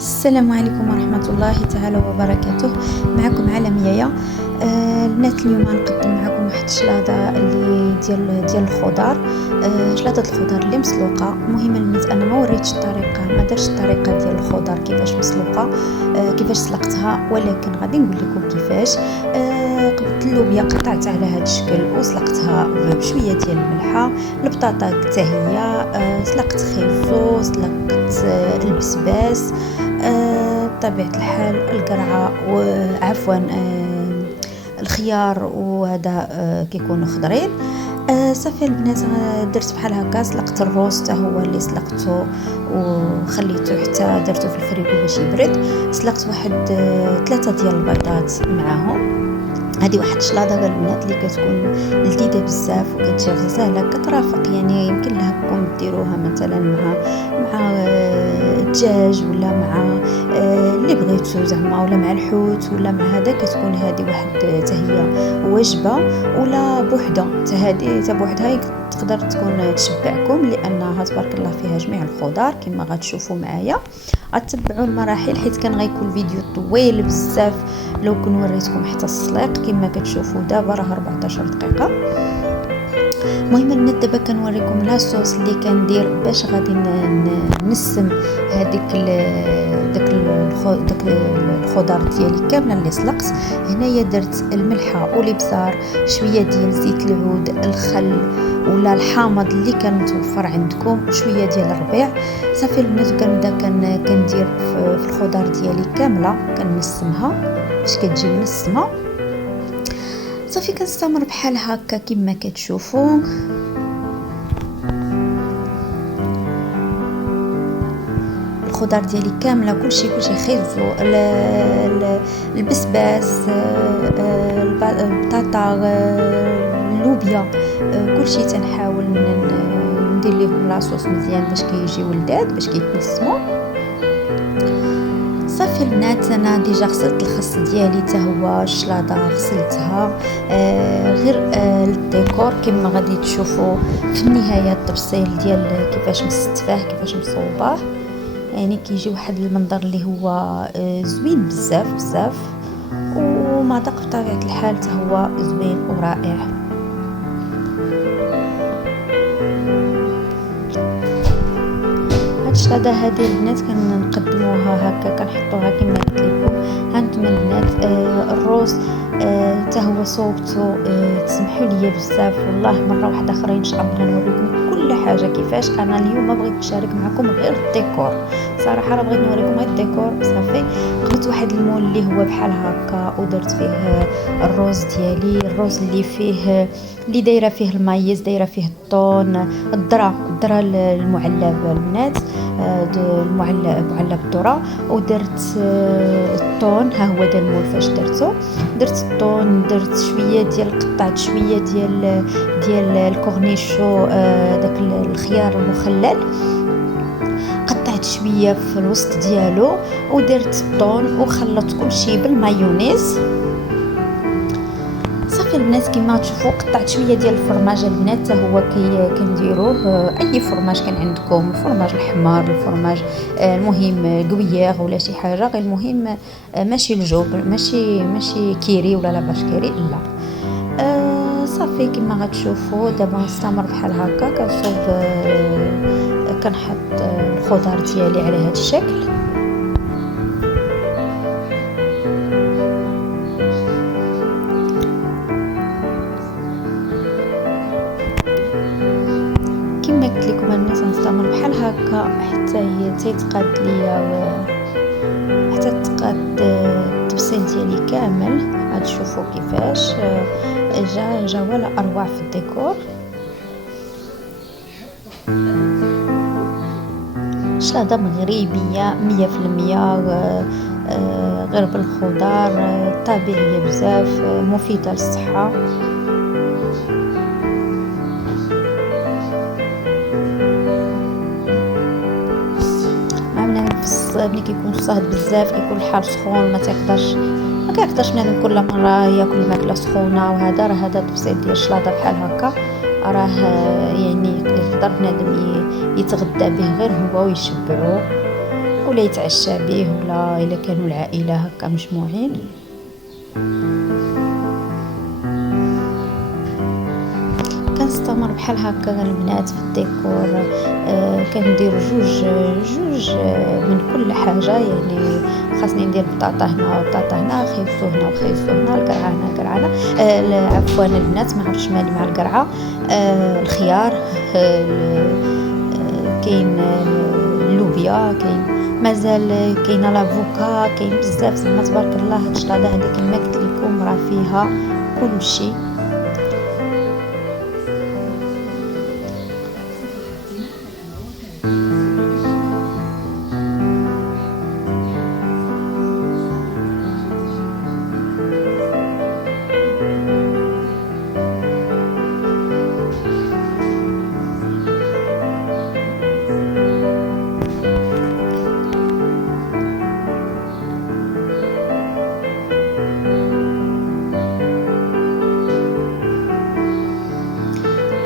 السلام عليكم ورحمة الله تعالى وبركاته. معكم عالمية. البنات اليوم غنقدم معكم واحد الشلاضة اللي ديال الخضار. شلاضة الخضار اللي مسلوقة. المهم البنات انا ما وريتش الطريقة، ما درتش الطريقة ديال الخضار كيفاش مسلوقة، كيفاش سلقتها، ولكن غادي نقول لكم كيفاش. قبلت اللوبيا قطعت على هذا الشكل وسلقتها بشويه ديال الملحه. البطاطا حتى هي سلقت خيزو، سلقت البسباس، بطبيعه الحال القرعه وعفوا الخيار وهذا كيكونوا خضرين. صافي البنات درت بحال هكا، سلقت الروز حتى هو اللي سلقته وخليته حتى درته في الفريكو باش يبرد. سلقت واحد 3 ديال البيضات معاهم. هذه واحد الشلاضه البنات اللي كتكون لذيذه بزاف وكتجي سهله كترافق، يعني يمكن لكم ديروها مثلا مع الدجاج ولا مع اللي بغيتو زعما، ولا مع الحوت ولا مع هذا. كتكون هذه واحد تهي وجبه، ولا بوحده هذه بوحدها تقدر تكون تشبعكم، لانها تبارك الله فيها جميع الخضار كما غتشوفوا معايا. غتبعوا المراحل حيت كان غيكون الفيديو طويل بزاف لو كنت وريتكم حتى السليق كما كتشوفوا دابا راه 14 دقيقه. المهم البنات دابا كنوريكم لاصوص اللي كندير باش غادي نسم هذيك داك الخضار ديالي كامله اللي سلقت. هنايا درت الملحه والابزار، شويه ديال زيت العود، الخل ولا الحامض اللي كان متوفر عندكم، وشويه ديال الربيع. صافي البنات كنبدا كندير في الخضار ديالي كامله كنسمها باش كتجي منسمه. صافي كنستمر بحال هكا كما كتشوفوا. الخضار ديالي كامله كلشي خيزو، البسباس، البطاطا، اللوبيا، كلشي تنحاول ندير ليهم لاصوص مزيان باش كيجيو لذاذ باش كيتنسموا. صافي البنات انا ديجا غسلت الخس ديالي حتى هو الشلاضه غسلتها، غير للديكور كما غادي تشوفوا في النهايه التفصيل ديال كيفاش مستفاه كيفاش مصوباه. يعني كيجي واحد المنظر اللي هو زوين بزاف ومذاق بطبيعه الحال حتى هو زوين ورائع. الشلاضه هذه البنات كنقدموها هكا، كنحطوها كما قلت لكم. هانتوما البنات الروز حتى هو صوبته، تسمحوا لي بزاف والله مره واحده اخرى ان شاء الله غنوريكم كل حاجه كيفاش. انا اليوم ما بغيت نشارك معكم غير الديكور، صراحه راه بغيت نوريكم غير الديكور. صافي قلت واحد المول اللي هو بحال هكا ودرت فيه الروز ديالي، الروز اللي دايره فيه المايز، دايره فيه الطون، الذره المعلب البنات، معلب الذره. ودرت الطون، ها هو دا المول فاش درت الطون. درت شويه قطعت شويه ديال الكورنيشو، داك الخيار المخلل، قطعت شويه في الوسط ديالو ودرت الطون وخلطت كلشي بالمايونيز. صافي البنات كما تشوفوا قطعت شويه ديال الفرماج البنات، حتى هو كنديروه اي فرماج كان عندكم، الفرماج الحمار، الفرماج المهم كويير ولا شي حاجه، غير المهم ماشي الجوب، ماشي كيري ولا لا باش كيري لا. صافي كما غتشوفوا دابا نستمر بحال هكا كنصوب، كنحط الخضار ديالي على هذا الشكل. كما قلت لكم الناس نستمر بحال هكا حتى يتقاد ليا حتى تقاد التبصيل ديالي كامل. غتشوفوا كيفاش جا ولا اروع في الديكور. شلاضه مغربيه 100%، غير بالخضار، طبيعيه بزاف، مفيده للصحه. ملي كيكون الصهد بزاف كيكون الحال سخون، ما كيقدرش بنادم كل مره ياكل ماكله سخونه. وهذا راه هذا التفصيل ديال الشلاضه بحال هكا راه يعني يقدر بنادم يتغدى به غير هو ويشبعو. ولا يتعشى به، ولا الا كانوا العائله هكا مجموعين. كنستمر بحال هكا البنات في الديكور. كندير جوج من كل حاجه، يعني خاصني ندير بطاطا هنا وبطاطا هنا، خيزو هنا وخيزو هنا، القرعه هنا القرعه هنا. عفوا البنات ما عرفتش مالي مع القرعه. الخيار، كاين اللوبيا، كاين مازال كاينه لافوكا، كاين بزاف زعما تبارك الله. هاد الشلاضه هذه كما قلت لكم راه فيها كل شيء.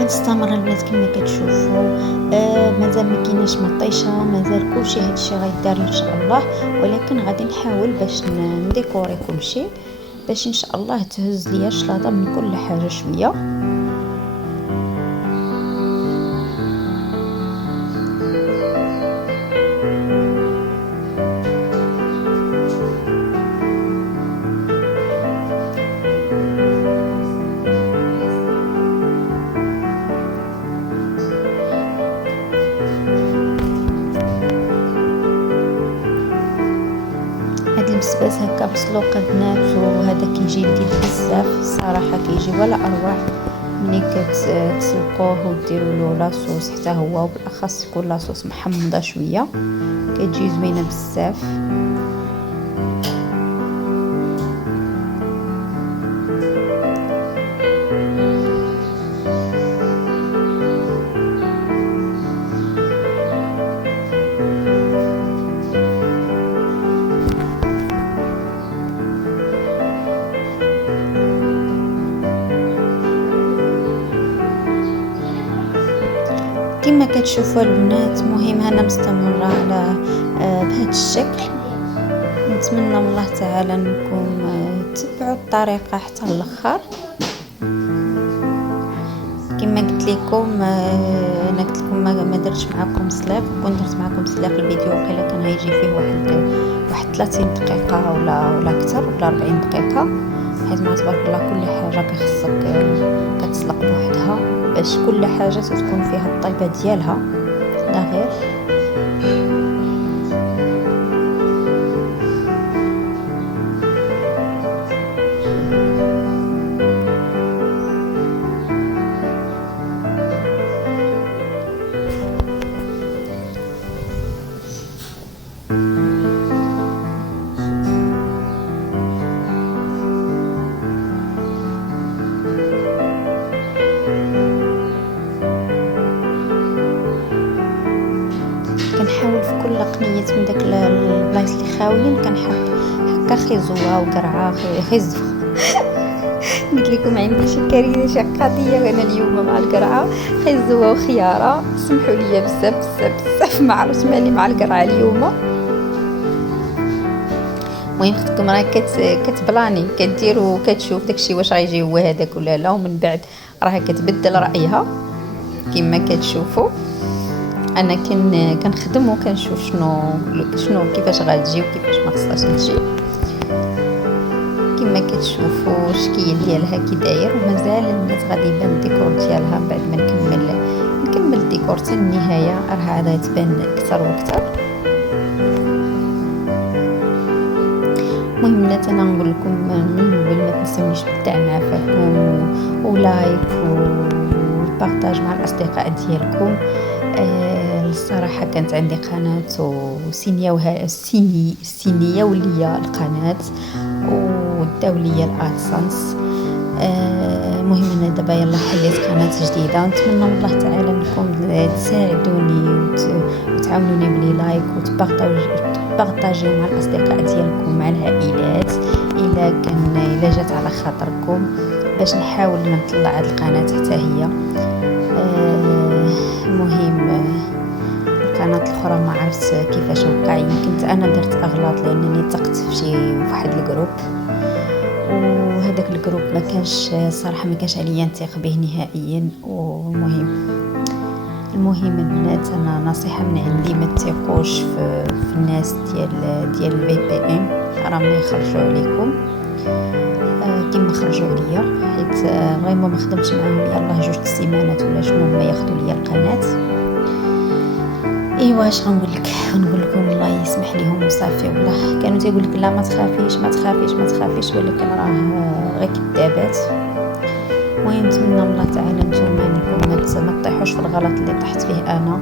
غنستمر البنات كما كتشوفوا. مازال ما كايناش مطيشه، مازال كلشي هادشي غيدار ان شاء الله، ولكن غادي نحاول باش نديكوري كلشي باش ان شاء الله تهز ليا الشلاضه من كل حاجه شويه. هاد المسباس هكا مسلوق البنات، وهذا كيجي لذيذ بزاف الصراحه، كيجي ولا اروع ملي كتسلقوه وديروا له لاصوص حتى هو، وبالاخص يكون لاصوص محمضه شويه، كتجي زوينه بزاف. كما كتشوفوا البنات، مهم انا مستمره على بهذا الشكل. نتمنى من الله تعالى انكم تتبعوا الطريقه حتى الاخر. كما قلت لكم، انا قلت لكم ما درتش معكم سلاق، كون درت معكم سلاق الفيديو وقيلا كان هيجي فيه واحد 30 دقيقه ولا اكثر، ولا 40 دقيقه، حيت ما تبارك الله كل حاجه كيخصك كتسلق بوحدها باش كل حاجه تكون فيها الطيبه ديالها لا غير. كنحاول في كل قنية من داك البلايص اللي خاويين كنحط هكا خيزوه وقرعه خيزو. قلت لكم عندي شي كارثه، شي قضيه انا اليوم مع القرعه، خيزوه وخياره. سمحوا لي بزاف بزاف بزاف، ما عرفتش مالي مع القرعه اليوم. المهم اختكم راه كتبلاني، كدير وكتشوف داكشي واش غيجي هو هذاك ولا لا، ومن بعد راه كتبدل رايها كما كتشوفوا. انا كنخدم وكنشوف شنو كيفاش غتجي وكيفاش ما خصهاش تجي. كما كتشوفوا الشكل ديالها كي داير، ومازال البنات غادي يبان الديكور ديالها بعد ما نكمل الديكور حتى النهايه، راه غادي تبان اكثر واكثر. المهم البنات انا نقول لكم من قبل ما تنسونيش بالدعم عافاكم ولايك والبارطاج مع الاصدقاء ديالكم. الصراحه كانت عندي قناه السينيه وليا القناه وداو ليا الادسنس. المهم انا دابا يلا حليت قناه جديده، ونتمنى من الله تعالى انكم تساعدوني وتعاونوني بلي لايك وتبارطاجيو مع الاصدقاء ديالكم مع العائلات الا جات على خاطركم، باش نحاول نطلع هذه القناه حتى هي. المهم القناه الاخرى ما عرفت كيفاش وقع. يمكن انا درت اغلاط لانني ثقت في واحد الجروب، وهذاك الجروب ما كانش صراحه ما كانش عليا نثق به نهائيا. المهم البنات، انا نصيحه من عندي ما تثقوش في الناس ديال الفي بي ان، راه ما يخرجوا عليكم كما خرجوا عليا، حيت فريمون ما خدمتش معاهم يلاه 2 سيمانات ولا شنو ما ياخذوا ليا القناه. ايوا اش غنقول لكم الله يسمح ليهم وصافي. والله كانوا تيقول لك لا ما تخافيش ما تخافيش ما تخافيش، ولكن راه غير كذابات. المهم نتمنى من الله تعالى نتوما انكم ما تطيحوش في الغلط اللي طحت فيه انا،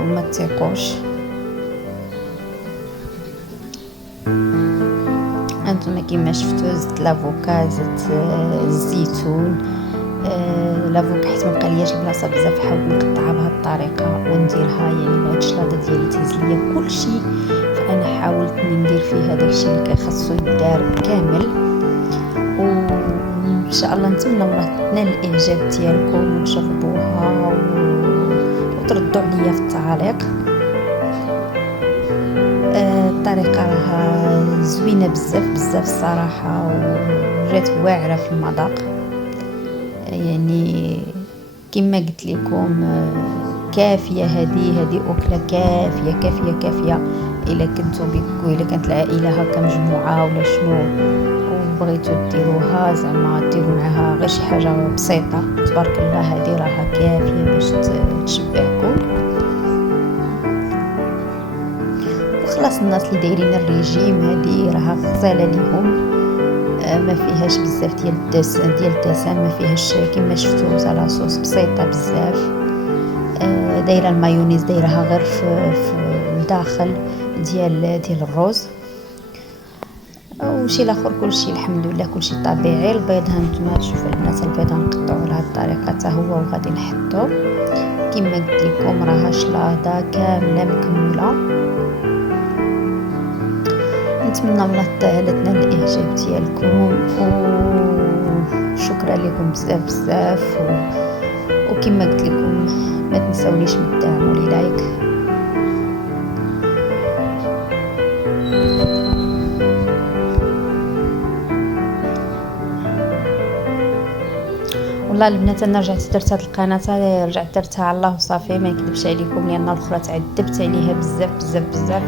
وما تثقوش. انتم كيما شفتوا زدت لافوكا، زدت الزيتون، لافوكا حيت ما بقالياش البلاصه بزاف، حاولت نقطعها بهذه الطريقه ونديرها، يعني بغيت الشلاضه ديالي تهز ليا كلشي، فانا حاولت ندير فيه هذاك الشيء اللي خاصو يدار كامل. وان شاء الله نتمنى الله تنال الاعجاب ديالكم وتجربوها وتردوا عليا في التعاليق. الطريقه راها زوينه بزاف الصراحه، وجات واعره في المذاق. يعني كما قلت لكم كافيه، هذه اكله كافيه الا كنتو بكو، الا كانت العائله هكا مجموعه ولا شنو وبغيتو ديروها، زعما ديروا معها غير شي حاجه بسيطه، تبارك الله هذه راها كافيه باش تشبعكم. وخلاص الناس اللي دايرين الريجيم هذه راها غزاله ليهم، ما فيهاش بزاف ديال الدسم، ما فيهاش كما شفتوا لاصوص بسيطه بزاف. دايره المايونيز دايرها غير في الداخل ديال الرز، وشي الاخر كلشي الحمد لله كلشي طبيعي. البيض هانتوما تشوفوا البنات، البيض نقطعوا على هذه الطريقه حتى هو وغادي نحطو كما قلت لكم، راها شلاضه كامله مكموله. نتمنى الله تعالى تنال الاعجاب ديالكم، وشكرا لكم بزاف وكما قلت لكم ما تنساونيش من الدعم لايك. والله البنات انا رجعت درت هذه القناه، رجعت درتها على الله وصافي، ما نكذبش عليكم، لان الاخرى تعذبت عليها بزاف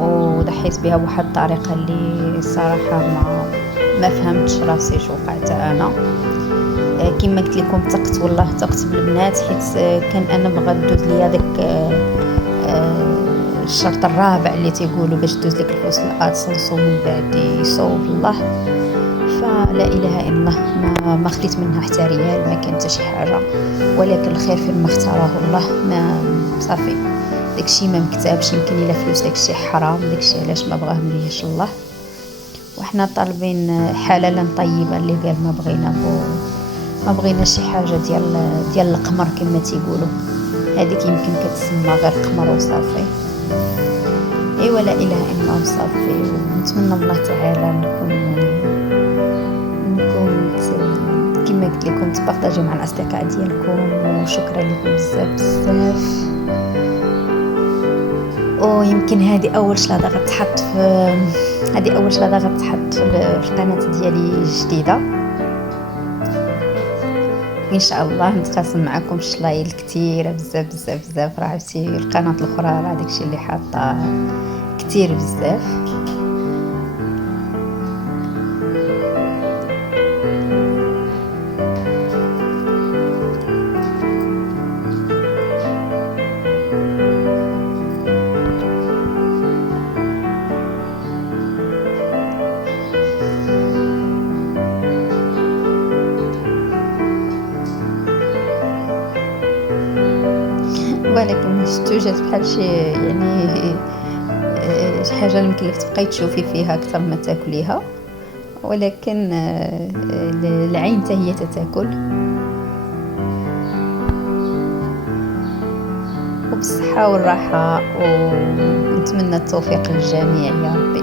وضحيت بها بواحد الطريقه اللي صراحه ما فهمتش راسي شو وقعت انا. كما قلت لكم ثقت بالبنات، حيت كان انا بغا دوز ليا داك الشرط الرابع اللي تيقولوا باش دوز لك الفلوس الادسنس ومن بعد يصوب الله، فلا اله الا الله ما خديت منها حتى ريال، ما كان حتى شي حاجه، ولكن الخير فيما اختاره الله. ما صافي داكشي ما مكتابش، يمكن الا فلوس داكشي حرام، داكشي علاش ما بغاهم ليش الله. وحنا طالبين حلالا طيبه، اللي قال ما بغينا شي حاجه ديال القمر كما تيقولوا، هذيك يمكن كتسمى غير قمر وصافي. ايوا لا اله الا الله وصافي. ونتمنى الله تعالى نكون كما قلت لكم تبارطاجيو مع الاصدقاء ديالكم، وشكرا لكم بزاف. ويمكن هذه اول شلاضه غتحط في القناه ديالي الجديده، ان شاء الله نتقاسم معكم الشلايل كثيره بزاف. راه عرفتي القناه الاخرى راه داكشي اللي حاطه كثير بزاف. ولكن شفتو جات بحال شي يعني شي حاجه يمكن لك تبقاي تشوفي فيها اكثر ما تاكليها، ولكن العين حتى هي تتاكل. وبالصحه والراحه، ونتمنى التوفيق للجميع يا ربي.